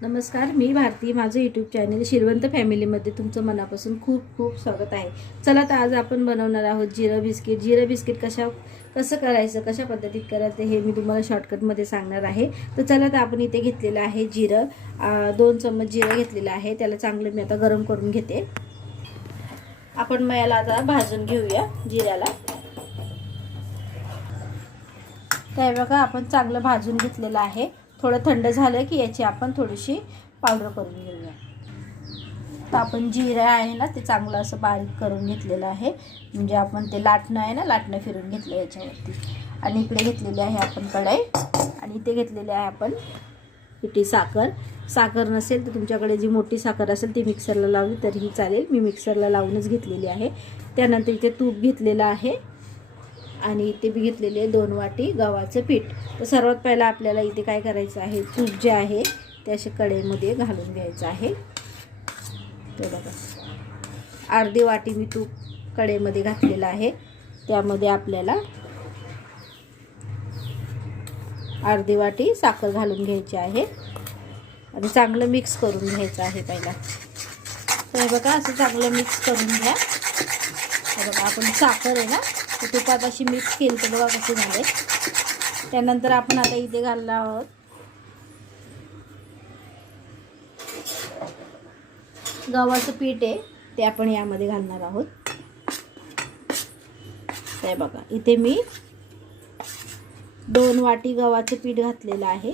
नमस्कार, मी भारती. माझं YouTube channel Shrivant फॅमिलीमध्ये तुमचं मनापासून खूप खूप स्वागत आहे. चला तर आज आपण बनवणार आहोत जिरं बिस्किट. जिरं बिस्किट कसं करायचं, कशा पद्धतीत करायचं हे मी तुम्हाला शॉर्टकटमध्ये सांगणार आहे. तर चला तर आपण इथे घेतलेलं आहे जिरं, 2 चम्मच जिरं घेतलेलं आहे. त्याला चांगलं मी आता गरम करून घेते. आपण याला आता भाजून घेऊया जिऱ्याला. तर बघा आपण चांगलं भाजून घेतलेलं आहे. थोडं थंड झालं की याची आपण थोडीशी पावडर करून घेऊया. तर आपण जिरं आहे ना ते चांगलं असं बारीक करून घेतलेलं आहे. म्हणजे आपण ते लाटणं आहे ना, लाटणं फिरून घेतलं याच्यावरती. आणि इकडे घेतलेली आहे आपण कढई, आणि इथे घेतलेली आहे आपण पिठी साखर. साखर नसेल तर तुमच्याकडे जी मोठी साखर असेल ती मिक्सरला लावली तरीही चालेल. मी मिक्सरला लावूनच घेतलेली आहे. त्यानंतर इथे तूप घेतलेलं आहे, आणि इथे बी घेतलेले 2 वाटी गव्हाचं पीठ. तर सर्वात पहिला आपल्याला इथे काय करायचं आहे, तूप जे आहे ते असे कढईमध्ये घालून घ्यायचं आहे. ते बघा, अर्धी वाटी मी तूप कढईमध्ये घातलेलं आहे. त्यामध्ये आपल्याला अर्धी वाटी साखर घालून घ्यायची आहे आणि चांगलं मिक्स करून घ्यायचं आहे पहिला. तर हे बघा असं चांगलं मिक्स करून घ्या. हे बघा आपण साखर आहे ना तुपात अशी मिक्स केली तर बघा कसे झाले. त्यानंतर आपण आता इथे घालणार आहोत गव्हाचं पीठ आहे, ते आपण यामध्ये घालणार आहोत. ते बघा इथे मी 2 वाटी गव्हाचं पीठ घातलेलं आहे.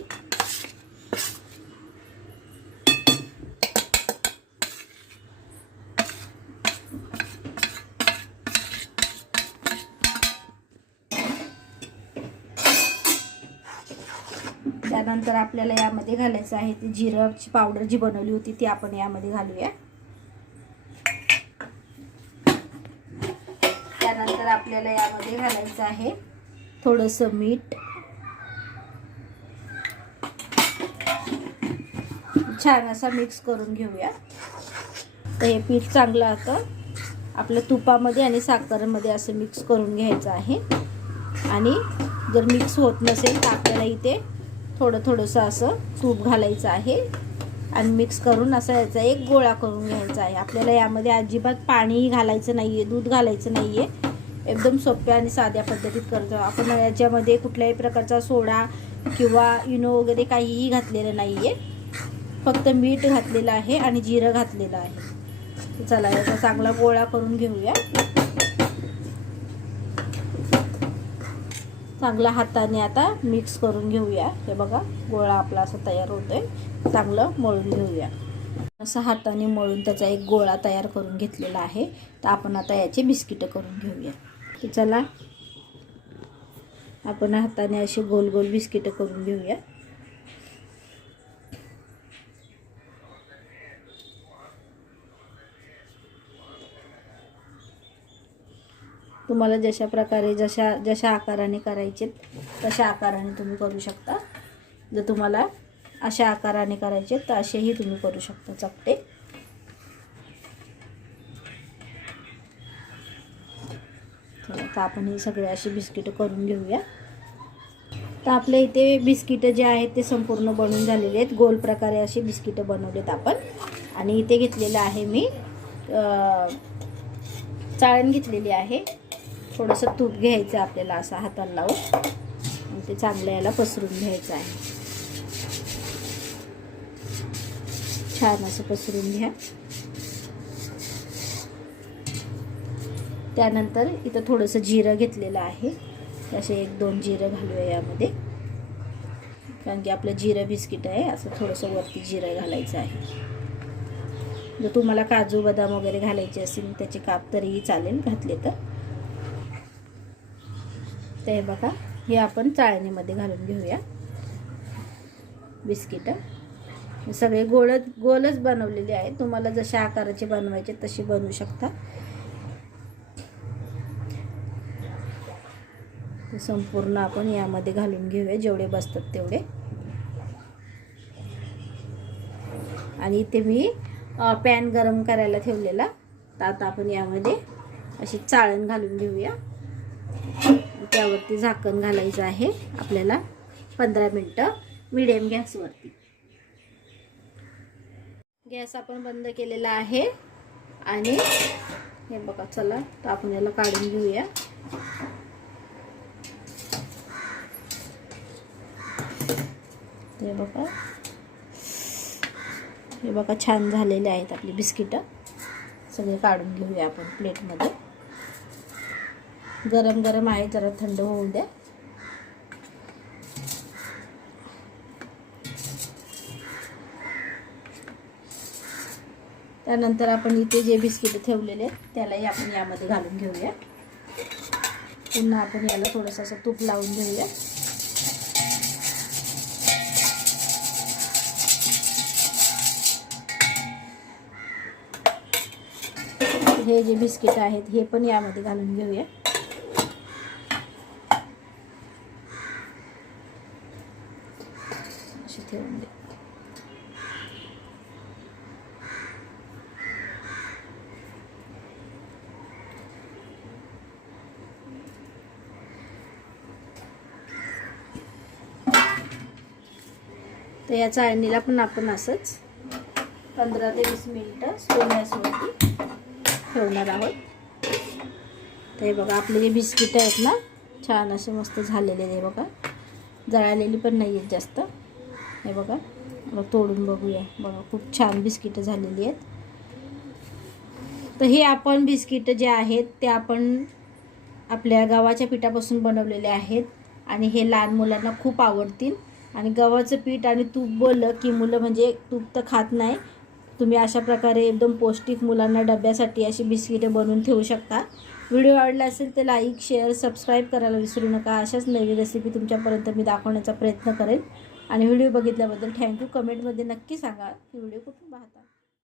त्यानंतर आपल्याला यामध्ये घालायचं आहे ती जिराची पावडर जी बनवली होती ती आपण यामध्ये घालूया. त्यानंतर आपल्याला यामध्ये घालायचं आहे थोडंसं मीठ. छान असा मिक्स करून घेऊया. तर हे पीठ चांगलं आता आपल्या तुपामध्ये आणि साखरेमध्ये असं मिक्स करून घ्यायचं आहे. आणि जर मिक्स होत नसेल तर आपल्याला इथे थोडंसं असं तूप घालायचं आहे आणि मिक्स करून असा याचा एक गोळा करून घ्यायचा आहे. आपल्याला यामध्ये अजिबात पाणी घालायचं नाही आहे, दूध घालायचं नाही आहे. एकदम सोप्या आणि साध्या पद्धतीत करतो आपण. याच्यामध्ये कुठल्याही प्रकारचा सोडा किंवा इनो वगैरे काहीही घातलेलं नाही आहे. फक्त मीठ घातलेलं आहे आणि जिरं घातलेलं आहे. चला याचा चांगला गोळा करून घेऊया. चांगला हाताने आता मिक्स करून घेऊया. हे बघा गोळा आपला असा तयार होतोय. चांगलं मळून घेऊया. असं हाताने मळून त्याचा एक गोळा तयार करून घेतलेला आहे. तर आपण आता याचे बिस्किट करून घेऊया. तर चला आपण हाताने असे गोल गोल बिस्किट करून घेऊया. तुम्हाला जशा प्रकारे जशा आकाराने करायचे तशा आकाराने तुम्ही करू शकता. जर तुम्हाला अशा आकाराने करायचे तर असेही तुम्ही करू शकता चपटे. तर आपण हे सगळे असे बिस्किट करून घेऊया. तर आपल्या इथे बिस्किट जे आहेत ते संपूर्ण बनवून झालेले आहेत. गोल प्रकारे असे बिस्किट बनवलेत आपण. आणि इथे घेतलेलं आहे मी चाळण घेतलेली आहे. थोडंसं तूप घ्यायचं आपल्याला असं हाताला लावून आणि ते चांगलं याला पसरून घ्यायचं आहे. छान असं पसरून घ्या. त्यानंतर इथं थोडंसं जिरं घेतलेलं आहे. असे 1-2 जिरं घालूया यामध्ये, कारण की आपलं जिरं बिस्किट आहे. असं थोडंसं वरती जिरं घालायचं आहे. जर तुम्हाला काजू बदाम वगैरे घालायचे असेल त्याचे काप तरीही चालेल घातले तर. ते बघा हे आपण चाळणीमध्ये घालून घेऊया बिस्किट. सगळे गोलच बनवलेले आहेत. तुम्हाला जशा आकाराचे बनवायचे तसे बनवू शकता. संपूर्ण आपण यामध्ये घालून घेऊया जेवढे बसतात तेवढे. आणि इथे मी पॅन गरम करायला ठेवलेला. तर आता आपण यामध्ये अशी चाळण घालून घेऊया. त्यावरती झाकण घालायचं आहे आपल्याला 15 मिनिटं मीडियम गॅसवरती. गॅस आपण बंद केलेला आहे आणि हे बघा, चला तर आपण याला काढून घेऊया. हे बघा छान झालेले आहेत आपली बिस्किटं. सगळे काढून घेऊया आपण प्लेटमध्ये. गरम गरम आहे, जरा थंड होऊ द्या. त्यानंतर आपण इथे जे बिस्किट ठेवलेले आहेत त्यालाही आपण यामध्ये घालून घेऊया. पुन्हा आपण याला थोडंसं असं तूप लावून घेऊया. हे जे बिस्किट आहेत हे पण यामध्ये घालून घेऊया. असे ठेवून दे. तर या चाळणीला पण आपण असंच 15 ते 20 मिनिटं स्लो गॅसवरती ठेवणार आहोत. तर हे बघा आपले जे बिस्किट आहेत ना छान असे मस्त झालेले आहे बघा. जळालेली पण नाही आहेत जास्त. हे बघा, तोडून बघूया. बघा खूप छान बिस्किट झालेली आहेत. तर हे आपण बिस्किट जे आहेत ते आपण आपल्या गव्हाच्या पिठापासून बनवलेले आहेत आणि हे लहान मुलांना खूप आवडतील. आणि गव्हाचं पीठ आणि तूप बोललं की मुलं म्हणजे तूप तर खात नाही. तुम्ही अशा प्रकारे एकदम पौष्टिक मुलांना डब्यासाठी अशी बिस्किटे बनवून ठेवू शकता. व्हिडिओ आवडला असेल तर लाईक, शेअर, सबस्क्राईब करायला विसरू नका. अशाच नवीन रेसिपी तुमच्यापर्यंत मी दाखवण्याचा प्रयत्न करेन. आणि व्हिडिओ बघितल्याबद्दल थँक्यू. कमेंटमध्ये नक्की सांगा की व्हिडिओ कुठून पाहता.